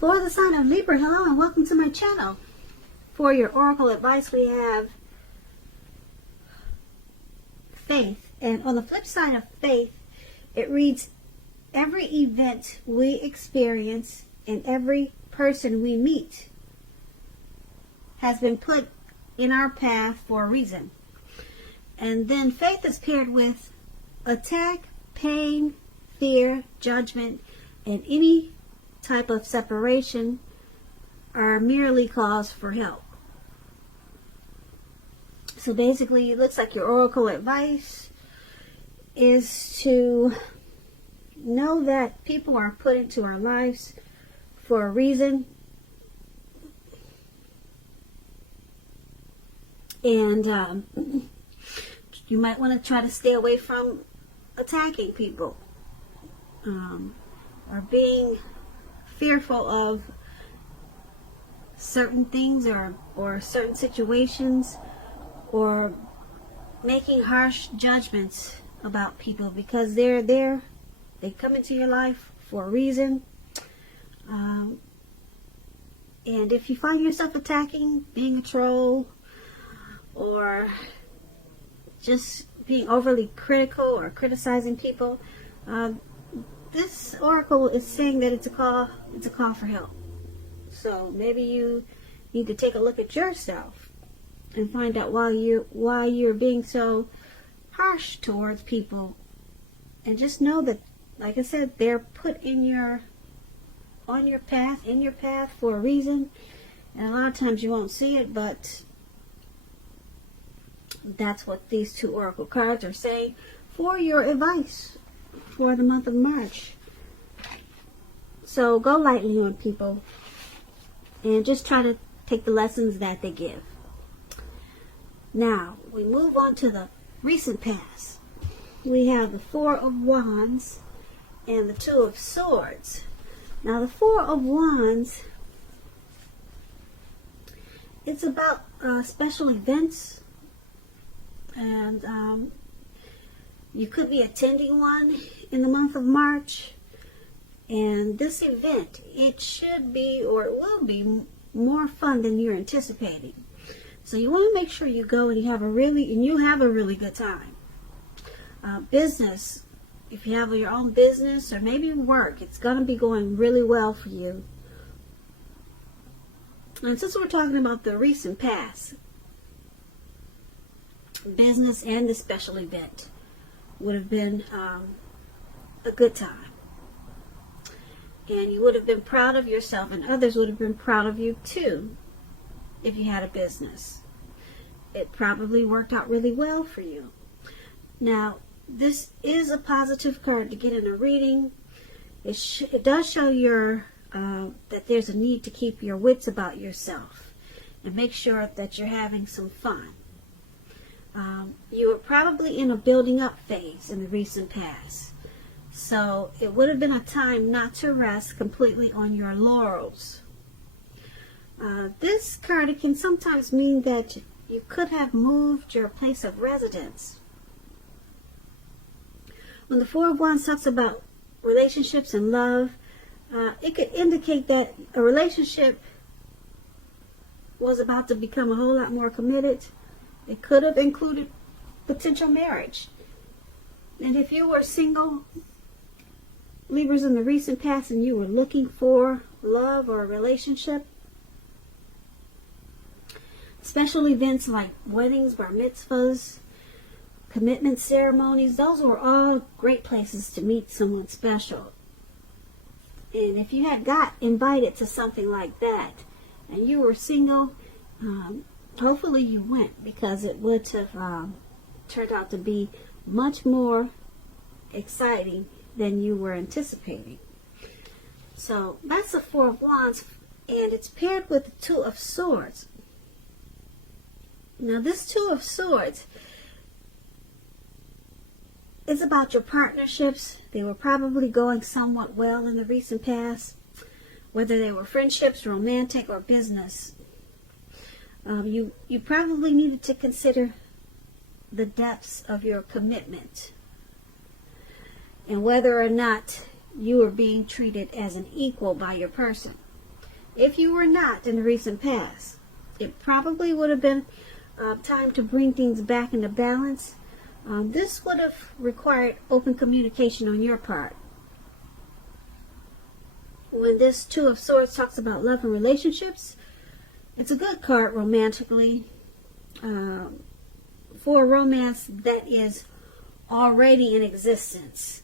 For the sign of Libra, hello and welcome to my channel. For your oracle advice, we have faith. And on the flip side of faith, it reads, every event we experience and every person we meet has been put in our path for a reason. And then faith is paired with attack, pain, fear, judgment, and any type of separation are merely calls for help. So basically, it looks like your oracle advice is to know that people are put into our lives for a reason. And you might want to try to stay away from attacking people or being fearful of certain things or certain situations, or making harsh judgments about people, because they're there. They come into your life for a reason. And if you find yourself attacking, being a troll, or just being overly critical or criticizing people, this oracle is saying that it's a call for help. So maybe you need to take a look at yourself and find out why you're being so harsh towards people, and just know that, like I said, they're put in your path for a reason. And a lot of times you won't see it, but that's what these two oracle cards are saying for your advice for the month of March. So go lightly on people and just try to take the lessons that they give. Now, we move on to the recent past. We have the Four of Wands and the Two of Swords. Now, the Four of Wands, it's about special events, and you could be attending one in the month of March. And this event, it should be, or it will be, more fun than you're anticipating. So you want to make sure you go and you have a really good time. Business, if you have your own business or maybe work, it's going to be going really well for you. And since we're talking about the recent past, business and the special event would have been a good time. And you would have been proud of yourself, and others would have been proud of you too if you had a business. It probably worked out really well for you. Now, this is a positive card to get in a reading. It does show that there's a need to keep your wits about yourself and make sure that you're having some fun. You were probably in a building up phase in the recent past. So it would have been a time not to rest completely on your laurels. This card, it can sometimes mean that you could have moved your place of residence. When the Four of Wands talks about relationships and love, it could indicate that a relationship was about to become a whole lot more committed. It could have included potential marriage. And if you were single, Libras, in the recent past, and you were looking for love or a relationship, special events like weddings, bar mitzvahs, commitment ceremonies, those were all great places to meet someone special. And if you had got invited to something like that and you were single, hopefully you went, because it would have turned out to be much more exciting than you were anticipating. So that's the Four of Wands, and it's paired with the Two of Swords. Now this Two of Swords is about your partnerships. They were probably going somewhat well in the recent past, whether they were friendships, romantic, or business. You probably needed to consider the depths of your commitment and whether or not you are being treated as an equal by your person. if you were not in the recent past, it probably would have been time to bring things back into balance. This would have required open communication on your part. When this Two of Swords talks about love and relationships, it's a good card romantically. For a romance that is already in existence.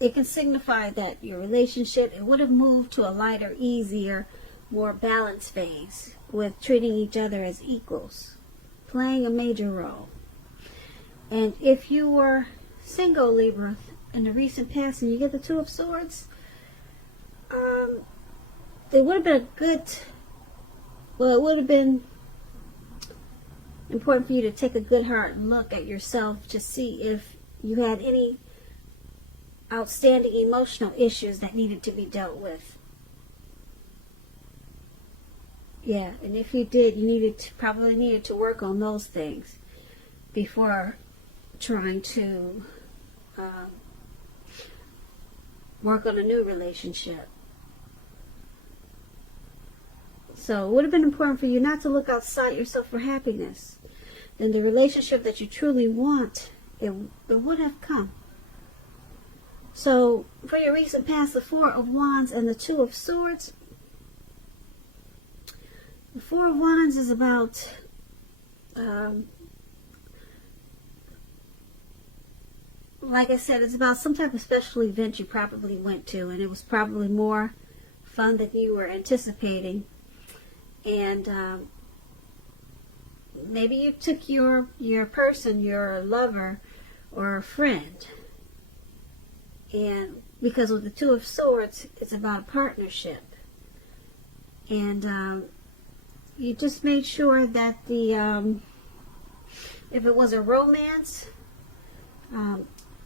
It can signify that your relationship, it would have moved to a lighter, easier, more balanced phase with treating each other as equals, playing a major role. And if you were single, Libra, in the recent past and you get the Two of Swords, it would have been it would have been important for you to take a good hard look at yourself to see if you had any outstanding emotional issues that needed to be dealt with. Yeah, and if you did, you probably needed to work on those things before trying to work on a new relationship. So it would have been important for you not to look outside yourself for happiness. Then the relationship that you truly want, it would have come. So for your recent past, the Four of Wands and the Two of Swords. The Four of Wands is about like I said, it's about some type of special event you probably went to, and it was probably more fun than you were anticipating. And maybe you took your person, your lover or a friend, and because with the Two of Swords, it's about a partnership. And you just made sure that if it was a romance,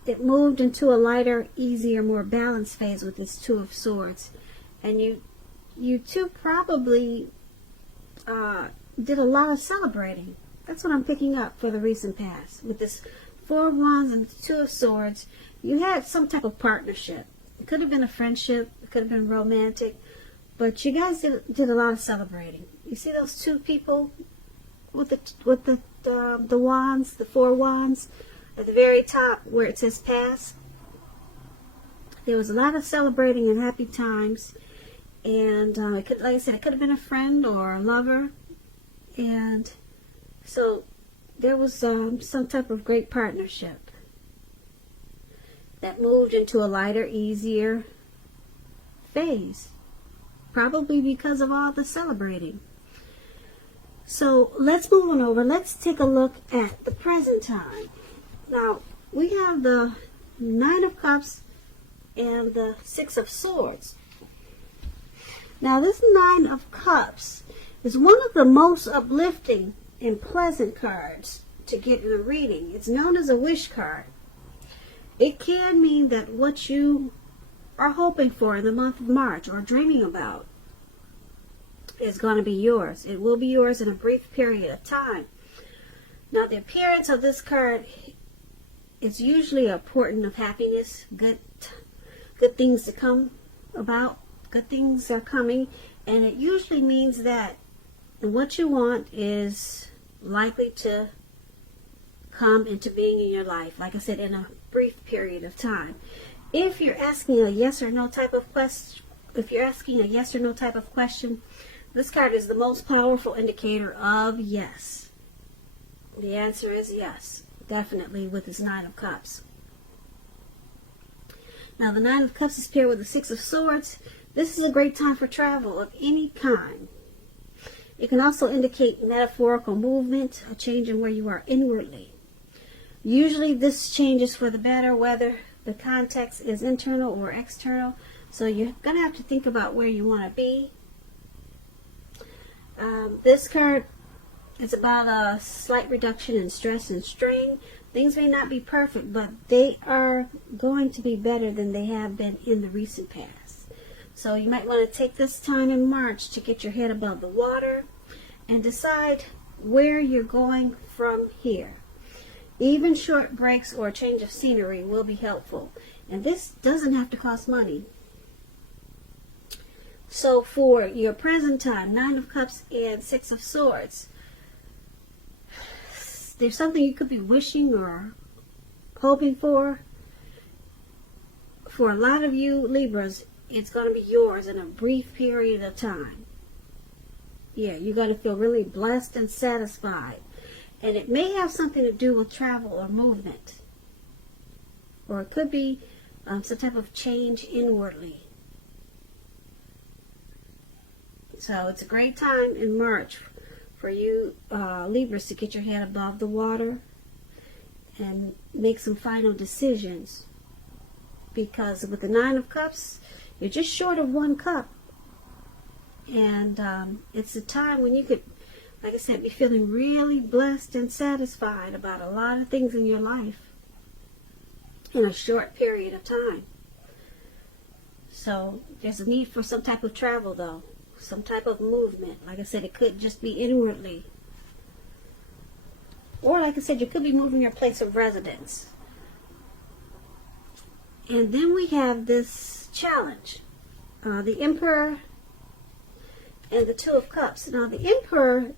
it moved into a lighter, easier, more balanced phase with this Two of Swords. And you two probably did a lot of celebrating. That's what I'm picking up for the recent past. With this Four of Wands and the Two of Swords, you had some type of partnership. It could have been a friendship. It could have been romantic. But you guys did a lot of celebrating. You see those two people with the wands, the Four Wands, at the very top where it says past? There was a lot of celebrating and happy times. And like I said, it could have been a friend or a lover. And so there was some type of great partnership that moved into a lighter, easier phase. Probably because of all the celebrating. So let's move on over. Let's take a look at the present time. Now, we have the Nine of Cups and the Six of Swords. Now, this Nine of Cups is one of the most uplifting and pleasant cards to get in a reading. It's known as a wish card. It can mean that what you are hoping for in the month of March or dreaming about is going to be yours. It will be yours in a brief period of time. Now, the appearance of this card is usually a portent of happiness, good things to come about, good things are coming, and it usually means that what you want is likely to come into being in your life, like I said, in a brief period of time. If you're asking a yes or no type of question, this card is the most powerful indicator of yes. The answer is yes, definitely, with this Nine of Cups. Now, the Nine of Cups is paired with the Six of Swords. This is a great time for travel of any kind. It can also indicate metaphorical movement, a change in where you are inwardly. Usually this change is for the better, whether the context is internal or external. So you're going to have to think about where you want to be. This card is about a slight reduction in stress and strain. Things may not be perfect, but they are going to be better than they have been in the recent past. So you might want to take this time in March to get your head above the water and decide where you're going from here. Even short breaks or a change of scenery will be helpful. And this doesn't have to cost money. So for your present time, Nine of Cups and Six of Swords, there's something you could be wishing or hoping for. For a lot of you Libras, it's going to be yours in a brief period of time. Yeah, you're going to feel really blessed and satisfied. And it may have something to do with travel or movement. Or it could be some type of change inwardly. So it's a great time in March for you Libras to get your head above the water and make some final decisions. Because with the Nine of Cups, you're just short of one cup. And it's a time when you could, like I said, be feeling really blessed and satisfied about a lot of things in your life in a short period of time. So there's a need for some type of travel, though. Some type of movement. Like I said, it could just be inwardly. Or like I said, you could be moving your place of residence. And then we have this challenge. The Emperor and the Two of Cups. Now the Emperor,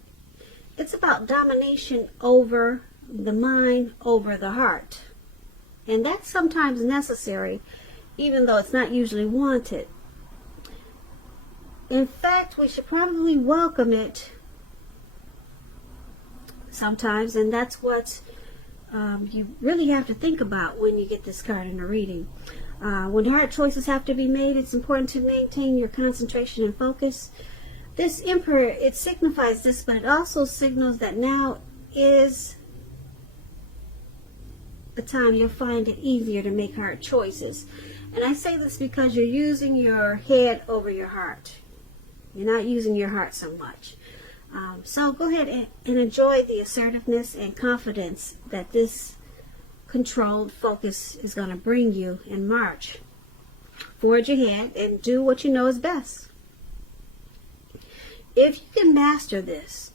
it's about domination over the mind, over the heart. And that's sometimes necessary, even though it's not usually wanted. In fact, we should probably welcome it sometimes, and that's what you really have to think about when you get this card in a reading. When hard choices have to be made, it's important to maintain your concentration and focus. This Emperor, it signifies this, but it also signals that now is the time you'll find it easier to make hard choices. And I say this because you're using your head over your heart. You're not using your heart so much. So go ahead and enjoy the assertiveness and confidence that this controlled focus is going to bring you in March. Forge ahead and do what you know is best. If you can master this,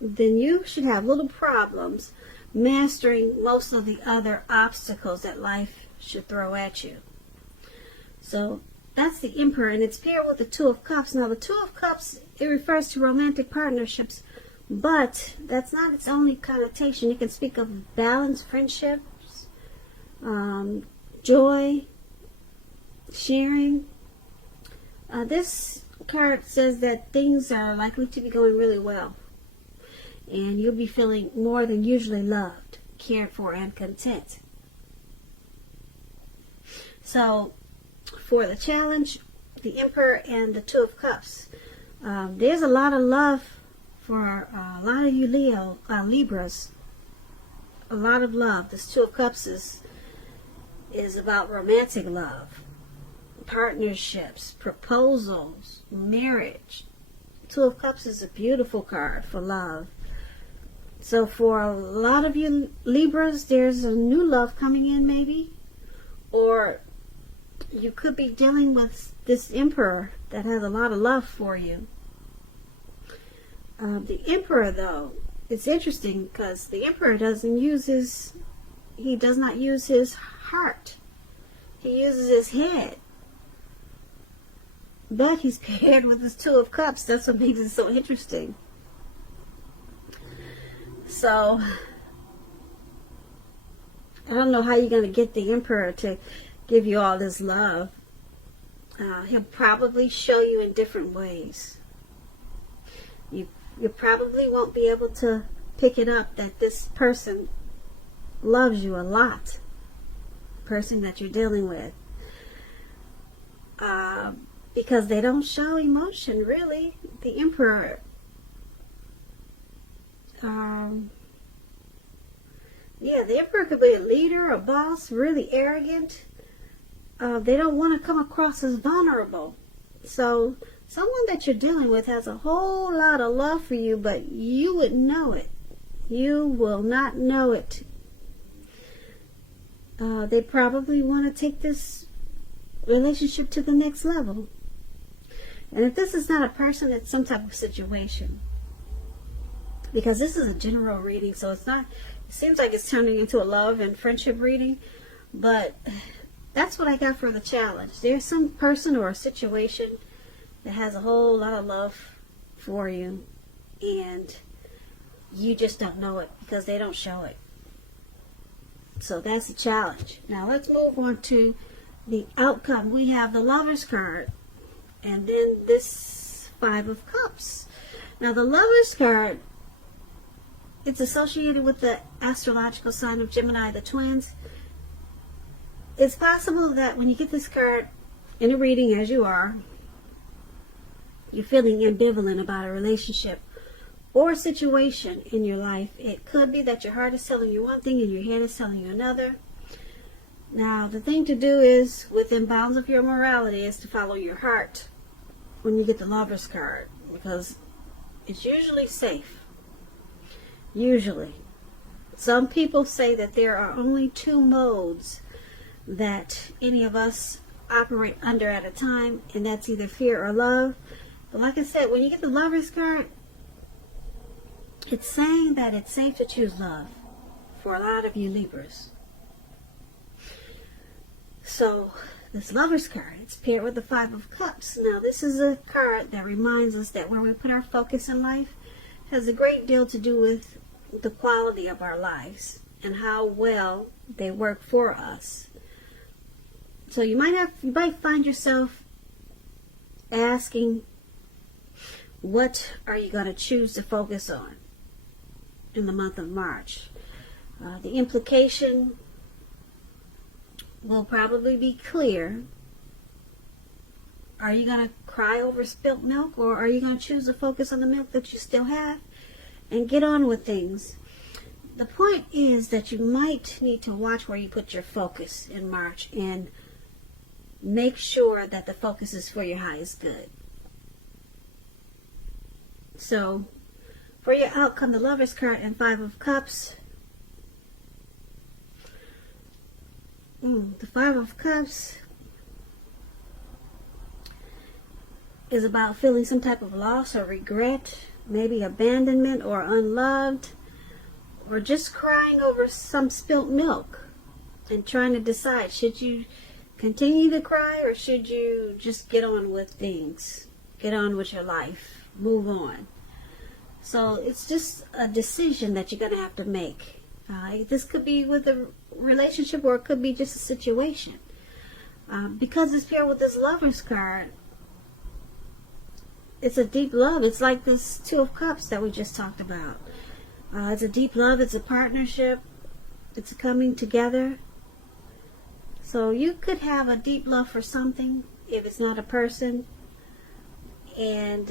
then you should have little problems mastering most of the other obstacles that life should throw at you. So that's the Emperor, and it's paired with the Two of Cups. Now the Two of Cups, it refers to romantic partnerships, but that's not its only connotation. You can speak of balanced friendships, joy, sharing. This card says that things are likely to be going really well, and you'll be feeling more than usually loved, cared for, and content. So for the challenge, the Emperor and the Two of Cups, there's a lot of love for a lot of you Libras. A lot of love. This Two of Cups is about romantic love, partnerships, proposals, marriage. Two of Cups is a beautiful card for love. So for a lot of you Libras, there's a new love coming in maybe, or you could be dealing with this Emperor that has a lot of love for you. The Emperor, though, it's interesting because the Emperor does not use his heart. He uses his head. But he's paired with his Two of Cups. That's what makes it so interesting. So I don't know how you're going to get the Emperor to give you all this love. He'll probably show you in different ways. You probably won't be able to pick it up that this person loves you a lot. Person that you're dealing with. Because they don't show emotion, really. The Emperor. Yeah, the Emperor could be a leader, a boss, really arrogant. They don't want to come across as vulnerable. So someone that you're dealing with has a whole lot of love for you, but you wouldn't know it. You will not know it. They probably want to take this relationship to the next level. And if this is not a person, it's some type of situation. Because this is a general reading, so it's not, it seems like it's turning into a love and friendship reading, but that's what I got for the challenge. There's some person or a situation that has a whole lot of love for you, and you just don't know it because they don't show it. So that's the challenge. Now let's move on to the outcome. We have the Lover's card, and then this Five of Cups. Now the Lover's card, it's associated with the astrological sign of Gemini, the twins. It's possible that when you get this card in a reading, as you are, you're feeling ambivalent about a relationship or a situation in your life. It could be that your heart is telling you one thing and your head is telling you another. Now, the thing to do is, within bounds of your morality, is to follow your heart when you get the Lover's card, because it's usually safe. Usually. Some people say that there are only two modes that any of us operate under at a time, and that's either fear or love. But like I said, when you get the Lover's card, it's saying that it's safe to choose love for a lot of you Libras. So this Lover's card, it's paired with the Five of Cups. Now this is a card that reminds us that where we put our focus in life has a great deal to do with the quality of our lives and how well they work for us. So you might find yourself asking, what are you going to choose to focus on in the month of March? The implication will probably be clear. Are you going to cry over spilt milk, or are you going to choose to focus on the milk that you still have and get on with things? The point is that you might need to watch where you put your focus in March and make sure that the focus is for your highest good. So, for your outcome, the Lover's card and Five of Cups. The Five of Cups is about feeling some type of loss or regret, maybe abandonment or unloved, or just crying over some spilt milk and trying to decide, should you continue to cry or should you just get on with things, get on with your life, move on. So it's just a decision that you're going to have to make. This could be with a relationship, or it could be just a situation. Because it's paired with this Lover's card, it's a deep love. It's like this Two of Cups that we just talked about. It's a deep love. It's a partnership. It's a coming together. So you could have a deep love for something if it's not a person. And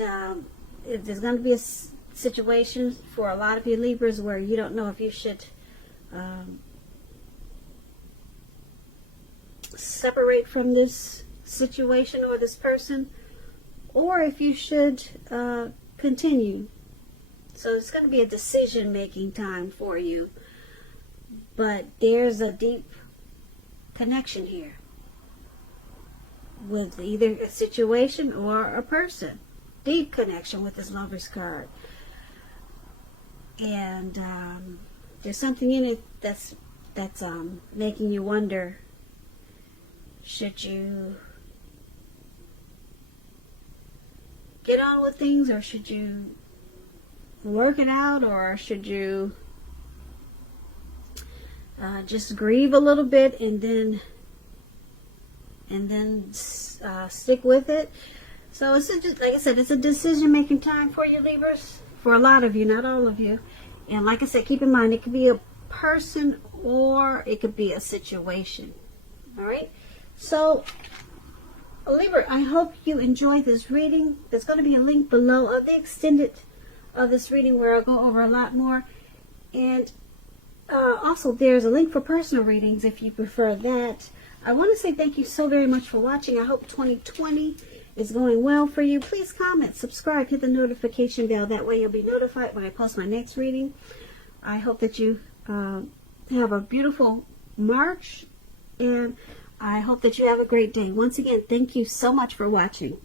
if there's going to be a situation for a lot of you Libras where you don't know if you should separate from this situation or this person, or if you should continue. So it's going to be a decision-making time for you. But there's a deep connection here with either a situation or a person. Deep connection with this Lover's card. And there's something in it that's making you wonder, should you get on with things, or should you work it out, or should you just grieve a little bit and then stick with it. So it's just, like I said, it's a decision-making time for you Libras, for a lot of you, not all of you. And like I said, keep in mind, it could be a person or it could be a situation. All right. So Libra, I hope you enjoyed this reading. There's going to be a link below of the extended of this reading where I'll go over a lot more. And also there's a link for personal readings if you prefer that. I want to say thank you so very much for watching. I hope 2020 is going well for you. Please comment, subscribe, hit the notification bell. That way you'll be notified when I post my next reading. I hope that you have a beautiful March, and I hope that you have a great day. Once again, thank you so much for watching.